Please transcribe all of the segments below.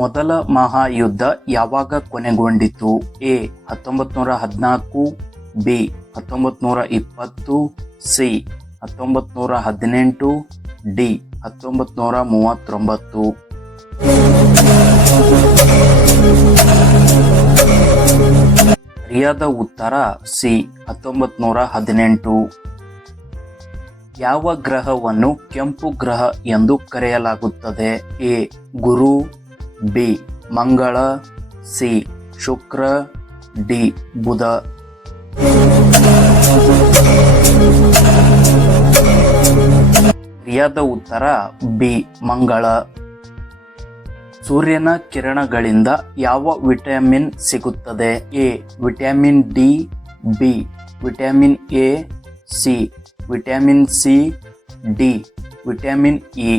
ಮೊದಲ ಮಹಾಯುದ್ಧ ಯಾವಾಗ ಕೊನೆಗೊಂಡಿತು? A 1914, B 1920, C 1918, D 1939. ಸರಿಯಾದ ಉತ್ತರ ಸಿ 1918. ಯಾವ ಗ್ರಹವನ್ನು ಕೆಂಪು ಗ್ರಹ ಎಂದು ಕರೆಯಲಾಗುತ್ತದೆ? ಎ ಗುರು, ಬಿ ಮಂಗಳ, ಸಿ ಶುಕ್ರ, ಡಿ ಬುಧ. ಸರಿಯಾದ ಉತ್ತರ ಬಿ ಮಂಗಳ. ಸೂರ್ಯನ ಕಿರಣಗಳಿಂದ ಯಾವ ವಿಟಮಿನ್ ಸಿಗುತ್ತದೆ? A vitamin D, B vitamin A, C vitamin C, D vitamin E.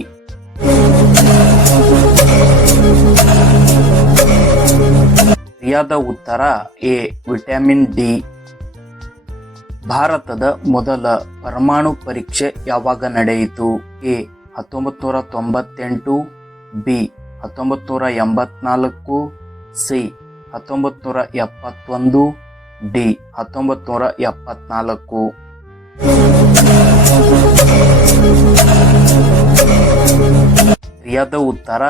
ಸರಿಯಾದ ಉತ್ತರ ಎ ವಿಟಮಿನ್ ಡಿ. ಭಾರತದ ಮೊದಲ ಪರಮಾಣು ಪರೀಕ್ಷೆ ಯಾವಾಗ ನಡೆಯಿತು? A 1998, B 1984, C 1971, D 1974. ಸರಿಯಾದ ಉತ್ತರ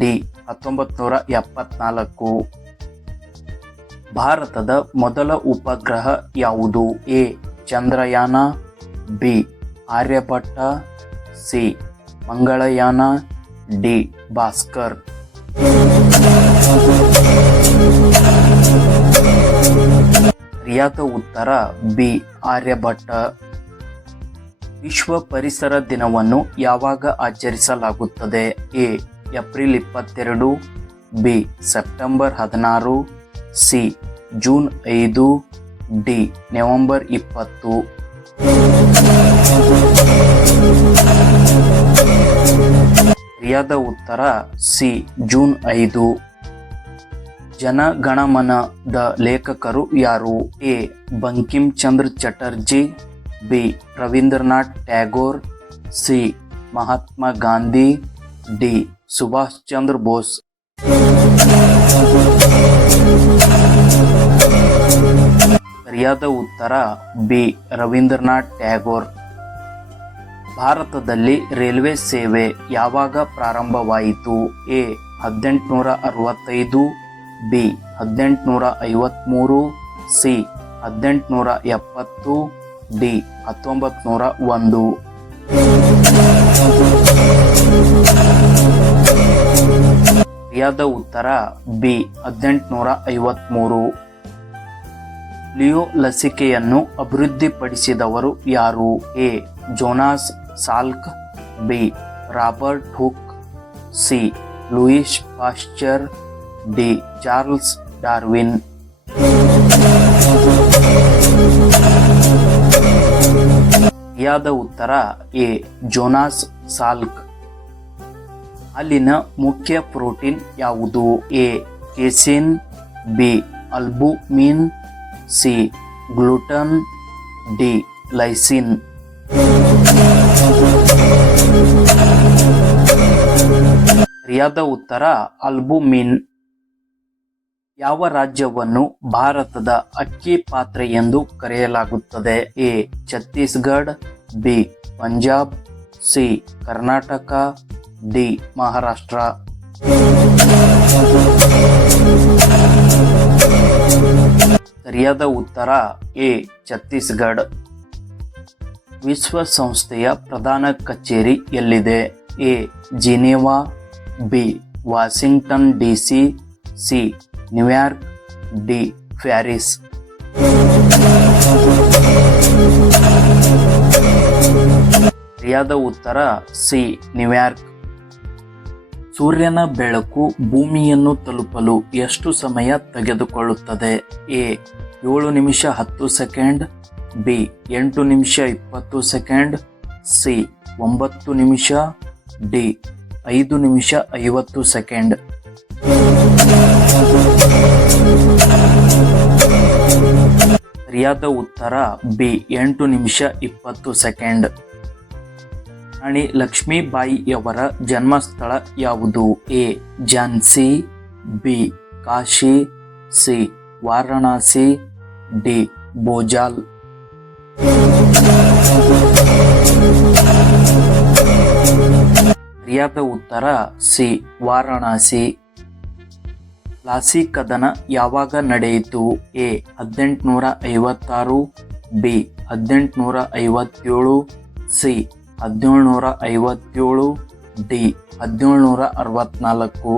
ಡಿ 1974. ಭಾರತದ ಮೊದಲ ಉಪಗ್ರಹ ಯಾವುದು? A Chandrayaan, B Aryabhata, C Mangalyaan, D Bhaskar. ಸರಿಯಾದ ಉತ್ತರ ಬಿ ಆರ್ಯಭಟ್ಟ. ವಿಶ್ವ ಪರಿಸರ ದಿನವನ್ನು ಯಾವಾಗ ಆಚರಿಸಲಾಗುತ್ತದೆ? A April 22, B September 16, C June 5, D November 20. ಸರಿಯಾದ ಉತ್ತರ ಸಿ ಜೂನ್ 5. ಜನಗಣಮನದ ಲೇಖಕರು ಯಾರು? A Bankim Chandra Chatterjee, B Rabindranath Tagore, C Mahatma Gandhi, D Subhash Chandra Bose. ಸರಿಯಾದ ಉತ್ತರ ಬಿ ರವೀಂದ್ರನಾಥ್ ಟ್ಯಾಗೋರ್. ಭಾರತದಲ್ಲಿ ರೈಲ್ವೆ ಸೇವೆ ಯಾವಾಗ ಪ್ರಾರಂಭವಾಯಿತು? A 1865, B 1853, C 1870, D 1901. ಸರಿಯಾದ ಉತ್ತರ ಬಿ 1853. ಲಿಯೋ ಲಸಿಕೆಯನ್ನು ಅಭಿವೃದ್ಧಿಪಡಿಸಿದವರು ಯಾರು? A Jonas Salk, B Robert Hooke, C Louis Pasteur, D Charles Darwin. ಸರಿಯಾದ ಉತ್ತರ ಎ ಜೋನಾಸ್ ಸಾಲ್ಕ್. ಅಲ್ಲಿನ ಮುಖ್ಯ ಪ್ರೋಟೀನ್ ಯಾವುದು? A casein, B albumin, C gluten, D lysine. ಸರಿಯಾದ ಉತ್ತರ ಅಲ್ಬುಮಿನ್. ಯಾವ ರಾಜ್ಯವನ್ನು ಭಾರತದ ಅಕ್ಕಿ ಪಾತ್ರೆ ಎಂದು ಕರೆಯಲಾಗುತ್ತದೆ? A Chhattisgarh, B Punjab, C Karnataka, D Maharashtra. ಸರಿಯಾದ ಉತ್ತರ ಎ ಛತ್ತೀಸ್ಗಢ. ವಿಶ್ವಸಂಸ್ಥೆಯ ಪ್ರಧಾನ ಕಚೇರಿ ಎಲ್ಲಿದೆ? A Geneva, B Washington DC, C New York, D Paris. ಸರಿಯಾದ ಉತ್ತರ ಸಿ ನ್ಯೂಯಾರ್ಕ್. ಸೂರ್ಯನ ಬೆಳಕು ಭೂಮಿಯನ್ನು ತಲುಪಲು ಎಷ್ಟು ಸಮಯ ತೆಗೆದುಕೊಳ್ಳುತ್ತದೆ? ಎ 7 ನಿಮಿಷ 10 ಸೆಕೆಂಡ್, ಬಿ 8 ನಿಮಿಷ 20 ಸೆಕೆಂಡ್, ಸಿ 9 ನಿಮಿಷ, ಡಿ 5 ನಿಮಿಷ 50 ಸೆಕೆಂಡ್. ಸರಿಯಾದ ಉತ್ತರ ಬಿ 8 ನಿಮಿಷ 20 ಸೆಕೆಂಡ್. ರಾಣಿ ಲಕ್ಷ್ಮೀಬಾಯಿಯವರ ಜನ್ಮಸ್ಥಳ ಯಾವುದು? A Jhansi, B Kashi, C Varanasi, D Bhojal. ಸರಿಯಾದ ಉತ್ತರ ಸಿ ವಾರಣಾಸಿ. ಪ್ಲಾಸಿ ಕದನ ಯಾವಾಗ ನಡೆಯಿತು? A 1856, B 1857, C 1757, D 1764.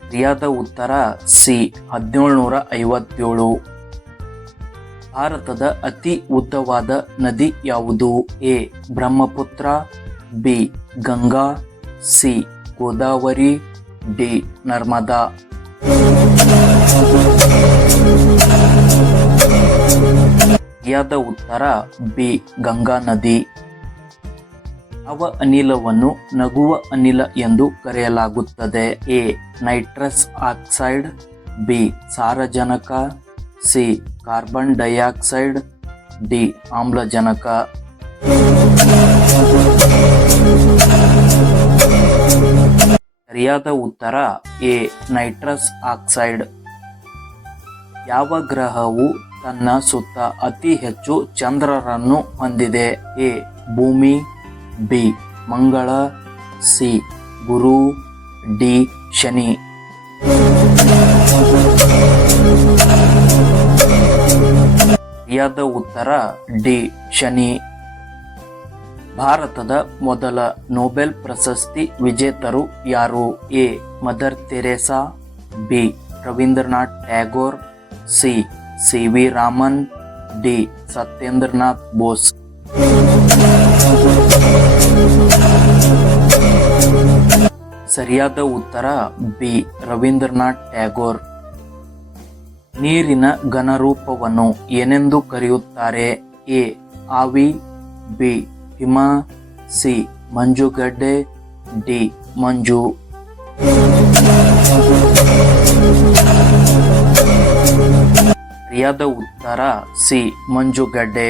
ಸರಿಯಾದ ಉತ್ತರ ಸಿ 1757. ಭಾರತದ ಅತಿ ಉದ್ದವಾದ ನದಿ ಯಾವುದು? A Brahmaputra, B Ganga, C Godavari, D Narmada. ಸರಿಯಾದ ಉತ್ತರ ಬಿ ಗಂಗಾ ನದಿ. ಯಾವ ಅನಿಲವನ್ನು ನಗುವ ಅನಿಲ ಎಂದು ಕರೆಯಲಾಗುತ್ತದೆ? ಎ ನೈಟ್ರಸ್ ಆಕ್ಸೈಡ್, ಬಿ ಸಾರಜನಕ, ಸಿ ಕಾರ್ಬನ್ ಡೈಆಕ್ಸೈಡ್, ಡಿ ಆಮ್ಲಜನಕ. ಸರಿಯಾದ ಉತ್ತರ ಎ ನೈಟ್ರಸ್ ಆಕ್ಸೈಡ್. ಯಾವ ಗ್ರಹವು ತನ್ನ ಸುತ್ತ ಅತಿ ಹೆಚ್ಚು ಚಂದ್ರರನ್ನು ಹೊಂದಿದೆ? ಎ ಭೂಮಿ, ಬಿ ಮಂಗಳ, ಸಿ ಗುರು, ಡಿ ಶನಿ. ಸರಿಯಾದ ಉತ್ತರ ಡಿ ಶನಿ. ಭಾರತದ ಮೊದಲ ನೊಬೆಲ್ ಪ್ರಶಸ್ತಿ ವಿಜೇತರು ಯಾರು? A Mother Teresa, B Rabindranath Tagore, C C V Raman, D Satyendranath Bose. ಸರಿಯಾದ ಉತ್ತರ ಬಿ ರವೀಂದ್ರನಾಥ್ ಟ್ಯಾಗೋರ್. ನೀರಿನ ಘನರೂಪವನ್ನು ಏನೆಂದು ಕರೆಯುತ್ತಾರೆ? ಎ ಆವಿ, ಬಿ ಹಿಮ, ಸಿ ಮಂಜುಗಡ್ಡೆ, ಡಿ ಮಂಜು. ಸರಿಯಾದ ಉತ್ತರ ಸಿ ಮಂಜುಗಡ್ಡೆ.